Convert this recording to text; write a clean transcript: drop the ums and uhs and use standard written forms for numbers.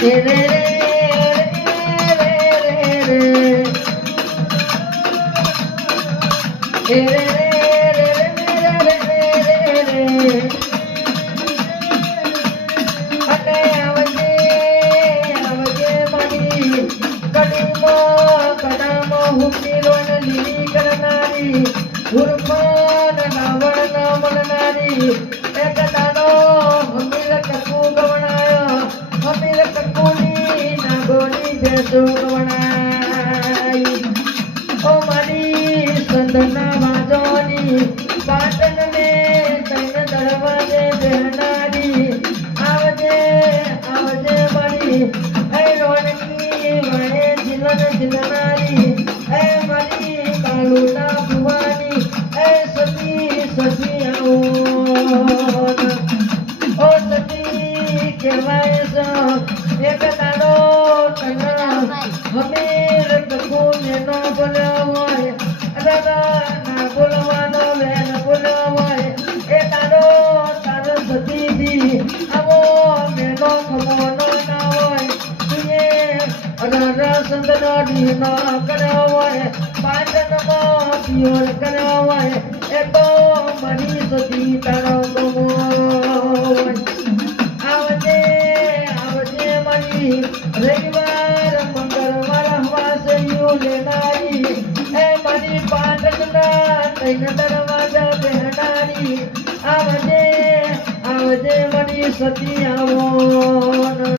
રે રે રે સંતના વાજોની પાટણ ને તૈન દરવાજે બેહનારી આવજે આવજે મારી હે રોણકી વણે જીલન જીલનારી હે મારી કાલુના ભુવાની હે સતી સતી આવો ઓ સતી કહેવાય છે એક દાડો તના હમીર કકુને નો બોલાવો ના બોલવાનો બેન બોલવાય એ તારો તારો સતીજી આવો મેનો ખમોનો ના હોય તુએ અઢાર સંતનો દીનો કર્યો હોય પાટણમાં પિયોર કર્યો હોય એ તો મારી સતી તારો ગમો આવજે આવજે મારી રવિવાર મંગળવાર હવાસયું લેનારી મારી પાટણના તૈન દરવાજા બેહનારી આવજે આવજે મારી સતી આવો